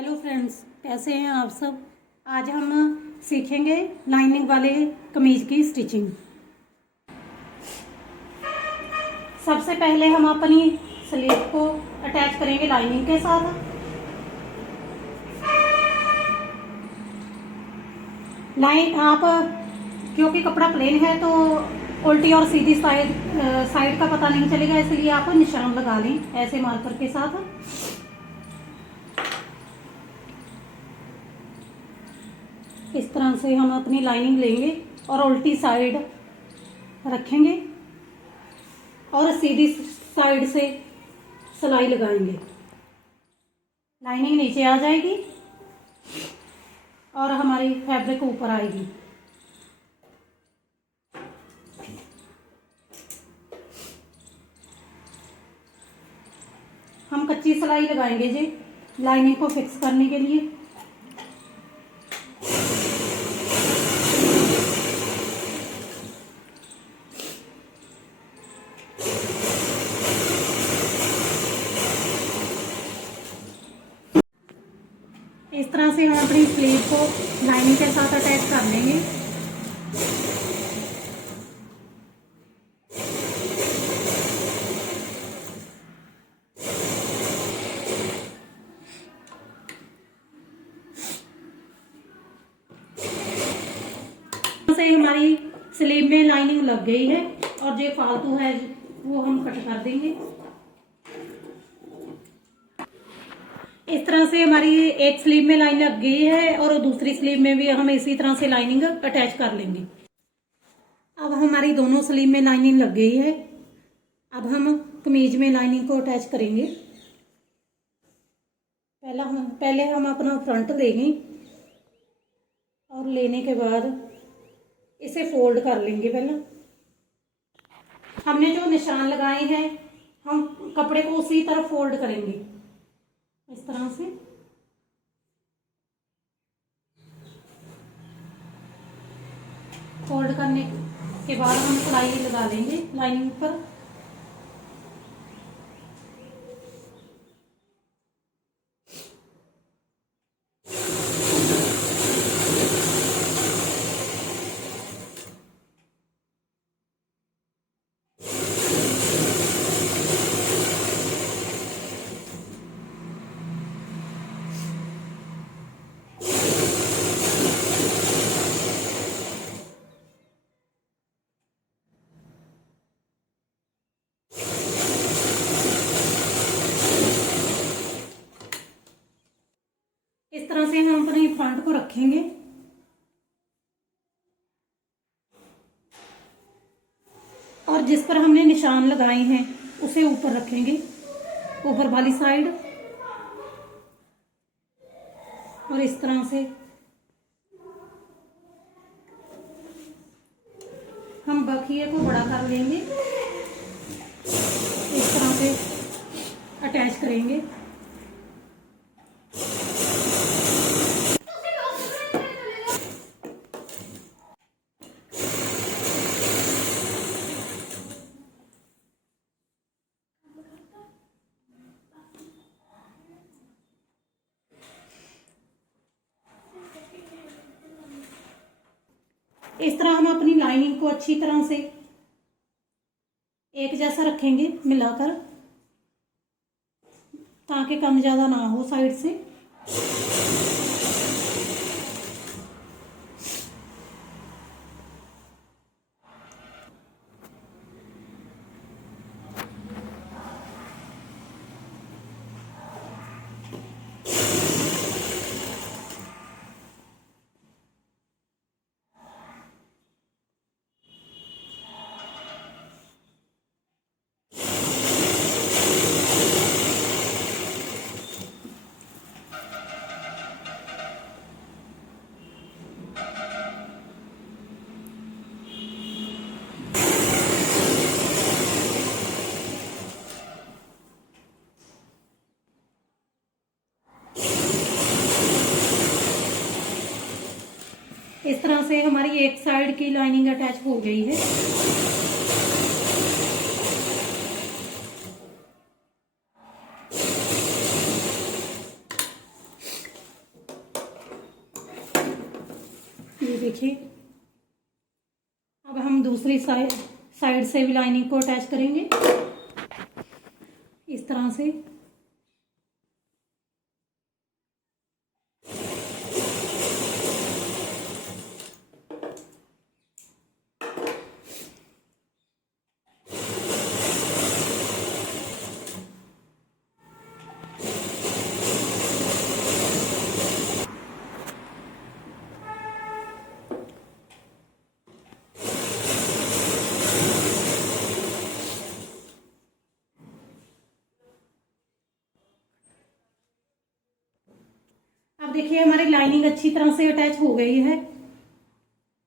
Hello friends, कैसे हैं आप सब। आज हम सीखेंगे लाइनिंग वाले कमीज की स्टिचिंग। सबसे पहले हम अपनी स्लीव को अटैच करेंगे लाइनिंग के साथ। लाइन आप क्योंकि कपड़ा प्लेन है तो उल्टी और सीधी साइड का पता नहीं चलेगा, इसलिए आप निशान लगा लें ऐसे मार्कर के साथ। इस तरह से हम अपनी लाइनिंग लेंगे और उल्टी साइड रखेंगे और सीधी साइड से सिलाई लगाएंगे। लाइनिंग नीचे आ जाएगी और हमारी फैब्रिक ऊपर आएगी। हम कच्ची सिलाई लगाएंगे जी लाइनिंग को फिक्स करने के लिए। इस तरह से हम अपनी स्लीव को लाइनिंग के साथ अटैच कर लेंगे। से हमारी स्लीव में लाइनिंग लग गई है और जो फालतू है वो हम कट कर देंगे। इस तरह से हमारी एक स्लीव में लाइन लग गई है और दूसरी स्लीव में भी हम इसी तरह से लाइनिंग अटैच कर लेंगे। अब हमारी दोनों स्लीव में लाइनिंग लग गई है। अब हम कमीज में लाइनिंग को अटैच करेंगे। पहले हम अपना फ्रंट लेंगे और लेने के बाद इसे फोल्ड कर लेंगे। पहले हमने जो निशान लगाए हैं हम कपड़े को उसी तरफ फोल्ड करेंगे इस तरह से। फोल्ड करने के बाद हम सिलाई लगा लेंगे लाइनिंग पर। इस तरह से हम अपने फ्रंट को रखेंगे और जिस पर हमने निशान लगाए हैं उसे ऊपर रखेंगे, ऊपर वाली साइड। और इस तरह से हम बखिए को बड़ा कर लेंगे, इस तरह से अटैच करेंगे। इस तरह हम अपनी लाइनिंग को अच्छी तरह से एक जैसा रखेंगे मिलाकर, ताकि कम ज़्यादा ना हो साइड से। इस तरह से हमारी एक साइड की लाइनिंग अटैच हो गई है। ये देखिए, अब हम दूसरी साइड से भी लाइनिंग को अटैच करेंगे इस तरह से। अब देखिए हमारी लाइनिंग अच्छी तरह से अटैच हो गई है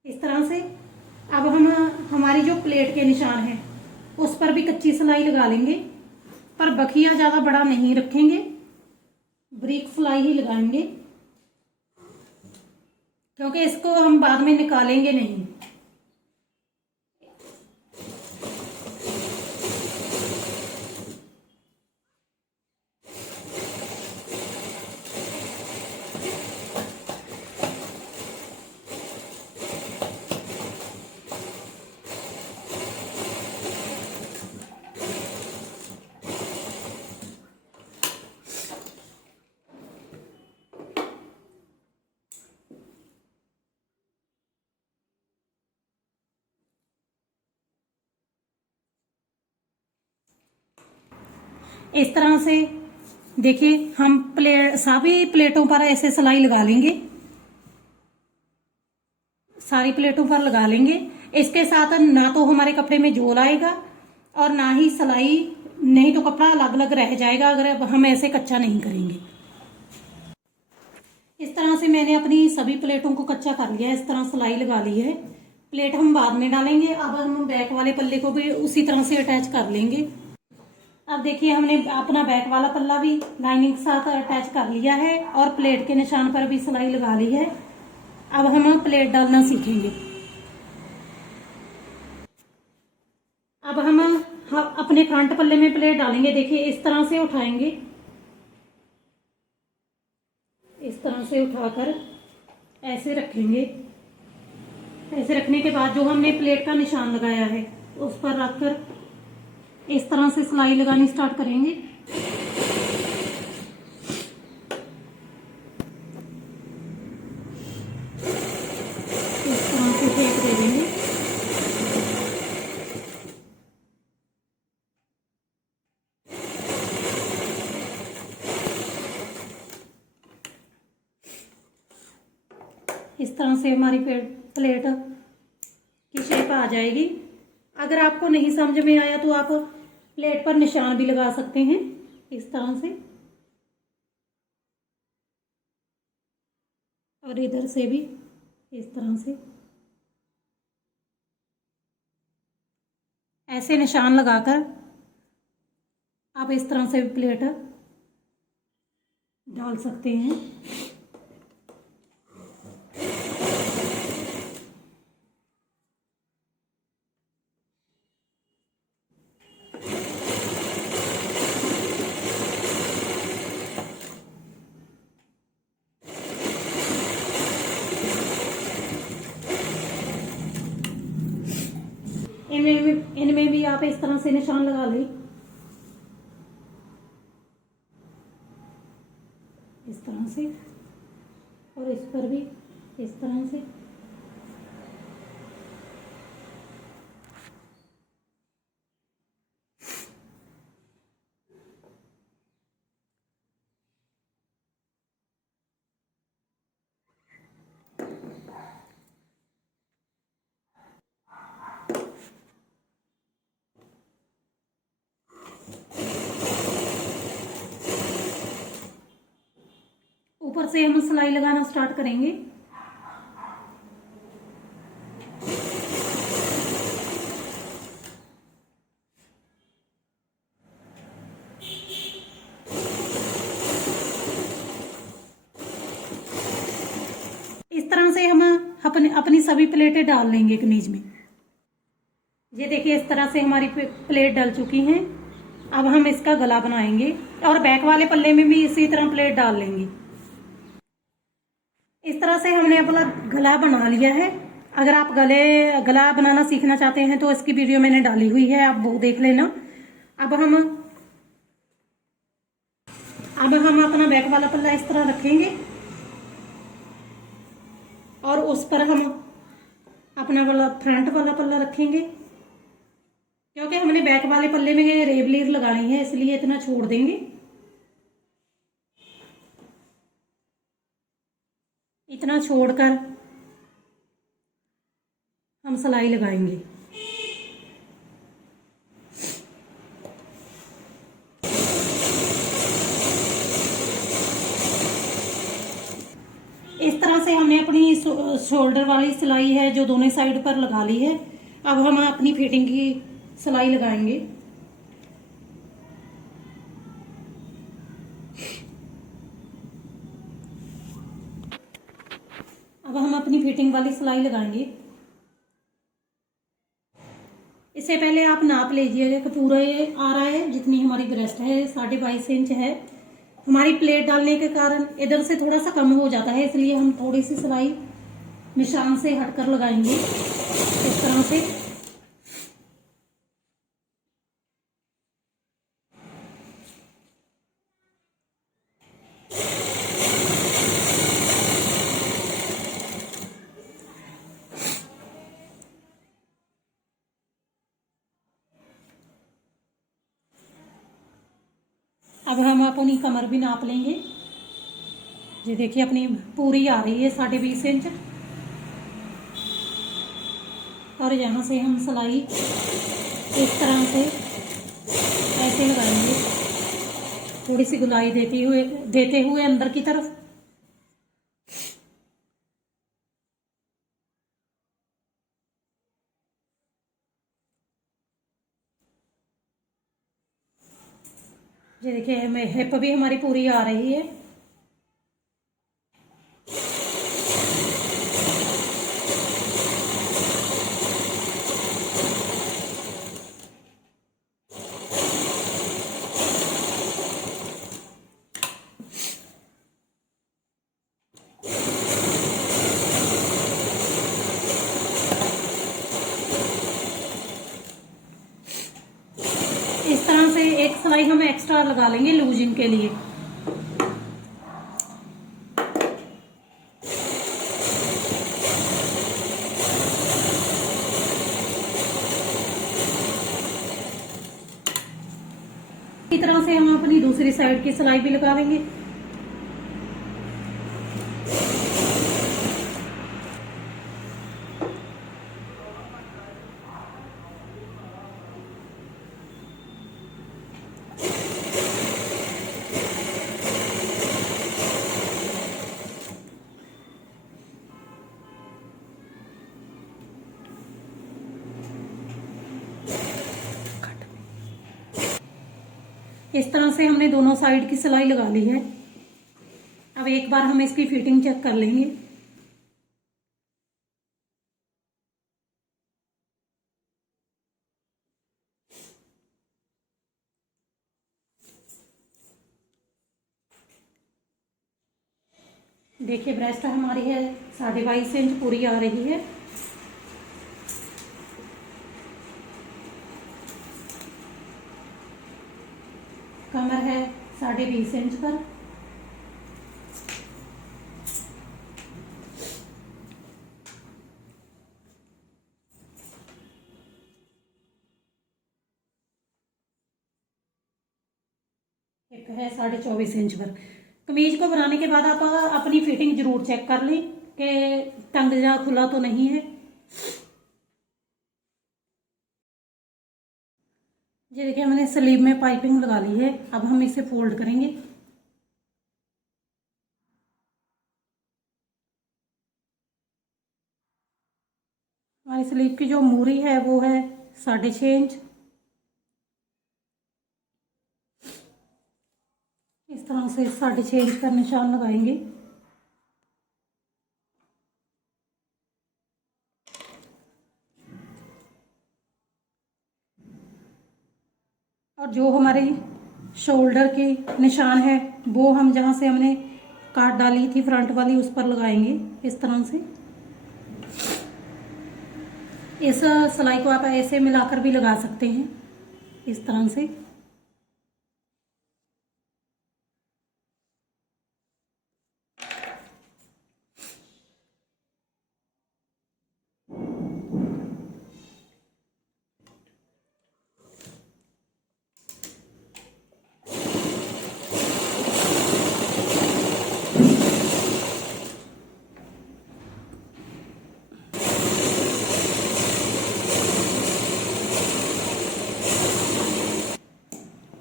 इस तरह से। अब हम हमारी जो प्लेट के निशान हैं उस पर भी कच्ची सिलाई लगा लेंगे, पर बखिया ज़्यादा बड़ा नहीं रखेंगे, ब्रिक सिलाई ही लगाएंगे, क्योंकि इसको हम बाद में निकालेंगे नहीं। इस तरह से देखिए हम सभी प्लेटों पर ऐसे सिलाई लगा लेंगे, सारी प्लेटों पर लगा लेंगे। इसके साथ ना तो हमारे कपड़े में जोल आएगा और ना ही सिलाई, नहीं तो कपड़ा अलग अलग रह जाएगा अगर हम ऐसे कच्चा नहीं करेंगे। इस तरह से मैंने अपनी सभी प्लेटों को कच्चा कर लिया है, इस तरह सिलाई लगा ली है। प्लेट हम बाद में डालेंगे। अब हम बैक वाले पल्ले को भी उसी तरह से अटैच कर लेंगे। अब देखिए हमने अपना बैक वाला पल्ला भी लाइनिंग के साथ अटैच कर लिया है और प्लेट के निशान पर भी सिलाई लगा ली है। अब हम प्लेट डालना सीखेंगे। अब हम अपने फ्रंट पल्ले में प्लेट डालेंगे। देखिए इस तरह से उठाएंगे, इस तरह से उठाकर ऐसे रखेंगे। ऐसे रखने के बाद जो हमने प्लेट का निशान लगाया है उस पर रखकर इस तरह से सिलाई लगानी स्टार्ट करेंगे। इस तरह से फेंक दे देंगे। इस तरह से हमारी प्लेट की शेप आ जाएगी। अगर आपको नहीं समझ में आया तो आप प्लेट पर निशान भी लगा सकते हैं इस तरह से, और इधर से भी इस तरह से ऐसे निशान लगाकर आप इस तरह से प्लेट डाल सकते हैं। इनमें भी आप इस तरह से निशान लगा लें, इस तरह से, और इस पर भी इस तरह से। ऊपर से हम सिलाई लगाना स्टार्ट करेंगे। इस तरह से हम अपनी सभी प्लेटें डाल लेंगे कमीज में। ये देखिए इस तरह से हमारी प्लेट डल चुकी हैं। अब हम इसका गला बनाएंगे और बैक वाले पल्ले में भी इसी तरह प्लेट डाल लेंगे। इस तरह से हमने अपना गला बना लिया है। अगर आप गला बनाना सीखना चाहते हैं तो इसकी वीडियो मैंने डाली हुई है, आप वो देख लेना। अब हम अपना बैक वाला पल्ला इस तरह रखेंगे और उस पर हम अपना वाला फ्रंट वाला पल्ला रखेंगे। क्योंकि हमने बैक वाले पल्ले में रेवलीर लगानी है, इसलिए इतना छोड़ देंगे। इतना छोड़कर हम सिलाई लगाएंगे। इस तरह से हमने अपनी शोल्डर वाली सिलाई है जो दोनों साइड पर लगा ली है। अब हम अपनी फिटिंग की सिलाई लगाएंगे। अब हम अपनी फिटिंग वाली सिलाई लगाएंगे। इससे पहले आप नाप लीजिएगा कि पूरा ये आ रहा है। जितनी हमारी ब्रेस्ट है 22.5 इंच है। हमारी प्लेट डालने के कारण इधर से थोड़ा सा कम हो जाता है, इसलिए हम थोड़ी सी सिलाई निशान से हटकर लगाएंगे इस तरह से। अब हम अपनी कमर भी नाप लेंगे। ये देखिए अपनी पूरी आ रही है 20.5 इंच। और यहाँ से हम सिलाई इस तरह से ऐसे लगाएंगे, थोड़ी सी गुलाई देते हुए अंदर की तरफ। ये देखिए हमें हिप भी हमारी पूरी आ रही है। इस तरह से एक सिलाई हम एक्स्ट्रा लगा लेंगे लूजिंग के लिए। इस तरह से हम अपनी दूसरी साइड की सिलाई भी लगा लेंगे। इस तरह से हमने दोनों साइड की सिलाई लगा ली है। अब एक बार हम इसकी फिटिंग चेक कर लेंगे। देखिए ब्रेस्ट हमारी है 22.5 इंच पूरी आ रही है। कमर है 20.5 इंच पर। एक है 24.5 इंच पर। कमीज को बनाने के बाद आप अपनी फिटिंग जरूर चेक कर लें कि तंग या खुला तो नहीं है। ये देखिए हमने स्लीव में पाइपिंग लगा ली है। अब हम इसे फोल्ड करेंगे। हमारी स्लीव की जो मूरी है वो है 6.5 इंच। इस तरह से 6.5 इंच का निशान लगाएंगे। और जो हमारे शोल्डर के निशान है वो हम जहाँ से हमने काट डाली थी फ्रंट वाली उस पर लगाएंगे इस तरह से। इस सिलाई को आप ऐसे मिलाकर भी लगा सकते हैं इस तरह से।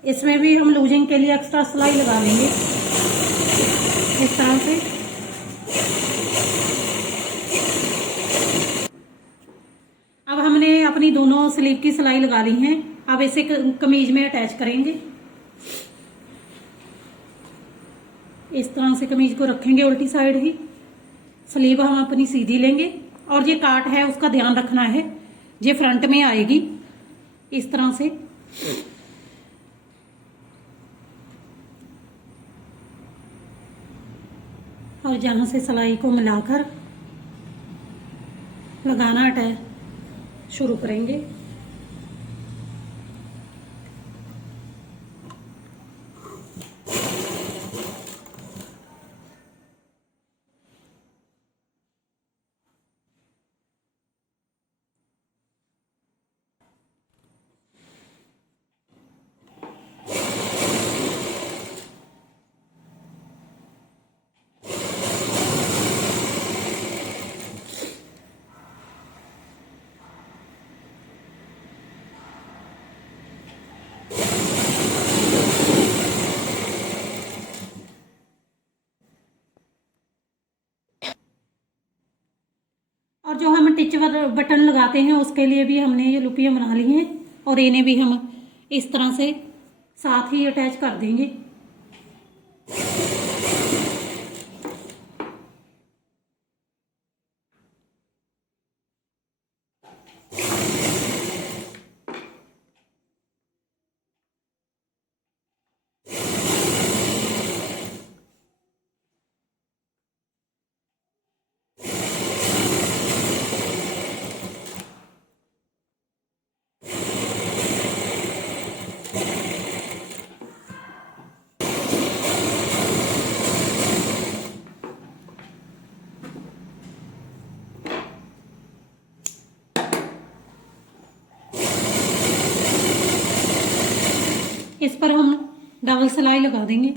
इसमें भी हम लूजिंग के लिए एक्स्ट्रा सिलाई लगा लेंगे इस तरह से। अब हमने अपनी दोनों स्लीव की सिलाई लगा ली है। अब इसे कमीज में अटैच करेंगे। इस तरह से कमीज को रखेंगे उल्टी साइड ही। स्लीव हम अपनी सीधी लेंगे और ये काट है उसका ध्यान रखना है, ये फ्रंट में आएगी इस तरह से। और जहां से सिलाई को मिलाकर लगाना अटैच शुरू करेंगे। और जो हम टिच बटन लगाते हैं उसके लिए भी हमने ये लुपियाँ बना ली हैं और इन्हें भी हम इस तरह से साथ ही अटैच कर देंगे। इस पर हम डबल सिलाई लगा देंगे।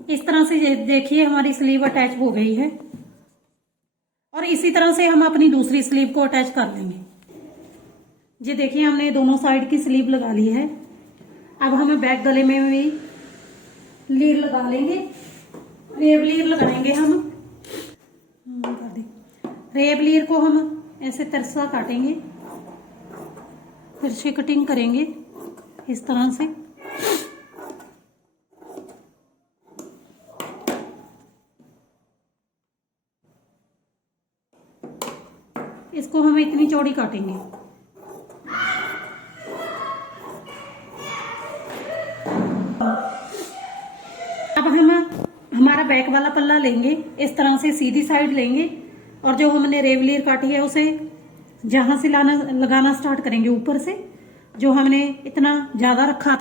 इस तरह से देखिए हमारी स्लीव अटैच हो गई है और इसी तरह से हम अपनी दूसरी स्लीव को अटैच कर लेंगे। ये देखिए हमने दोनों साइड की स्लीव लगा ली है। अब हम बैक गले में भी लीर लगा लेंगे। रेब लीर लगाएंगे हम। रेब लीर को हम ऐसे तरसा काटेंगे, फिर से कटिंग करेंगे इस तरह से। इसको हम इतनी चौड़ी काटेंगे। अब हम हमारा बैक वाला पल्ला लेंगे, इस तरह से सीधी साइड लेंगे और जो हमने रेवलीर काटी है उसे जहां से लगाना स्टार्ट करेंगे ऊपर से। जो हमने इतना ज्यादा रखा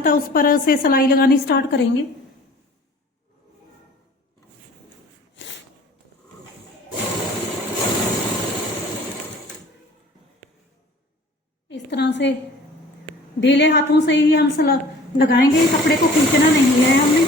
था उस पर से सिलाई लगानी स्टार्ट करेंगे। इस तरह से ढीले हाथों से ही हम लगाएंगे, कपड़े को खींचना नहीं है हमने।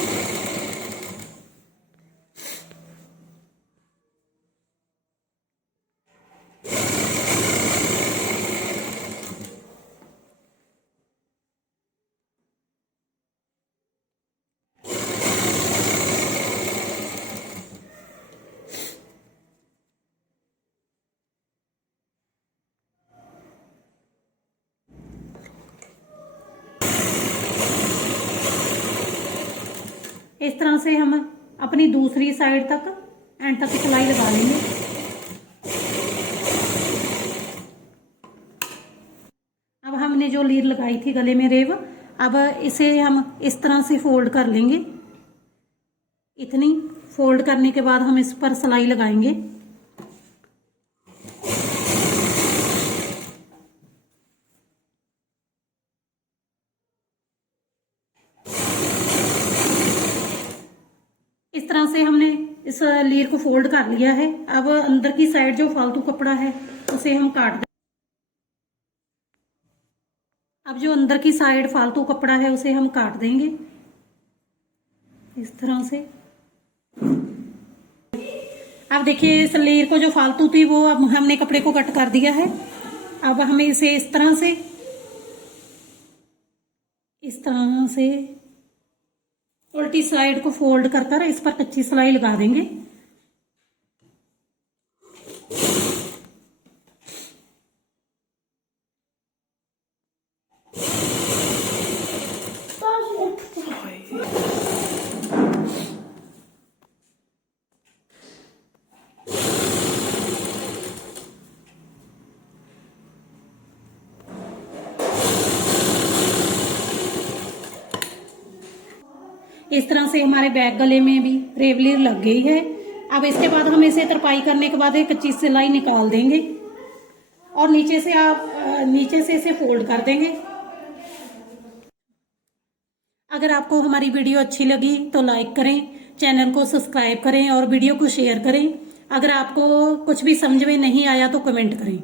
इस तरह से हम अपनी दूसरी साइड तक एंड तक सिलाई लगा लेंगे। अब हमने जो लीर लगाई थी गले में रेव, अब इसे हम इस तरह से फोल्ड कर लेंगे। इतनी फोल्ड करने के बाद हम इस पर सिलाई लगाएंगे। इस तरह से हमने इस लीर को फोल्ड कर लिया है। अब अंदर की साइड जो फालतू कपड़ा है उसे हम काट दें। अब जो अंदर की साइड फालतू कपड़ा है उसे हम काट देंगे इस तरह से। अब देखिए इस लीर को जो फालतू थी वो अब हमने कपड़े को कट कर दिया है। अब हमें इसे इस तरह से उल्टी साइड को फोल्ड कर कर इस पर कच्ची सिलाई लगा देंगे। इस तरह से हमारे बैक गले में भी रेवलीर लग गई है। अब इसके बाद हम इसे तरपाई करने के बाद एक कच्ची सिलाई निकाल देंगे और नीचे से इसे फोल्ड कर देंगे। अगर आपको हमारी वीडियो अच्छी लगी तो लाइक करें, चैनल को सब्सक्राइब करें और वीडियो को शेयर करें। अगर आपको कुछ भी समझ में नहीं आया तो कमेंट करें।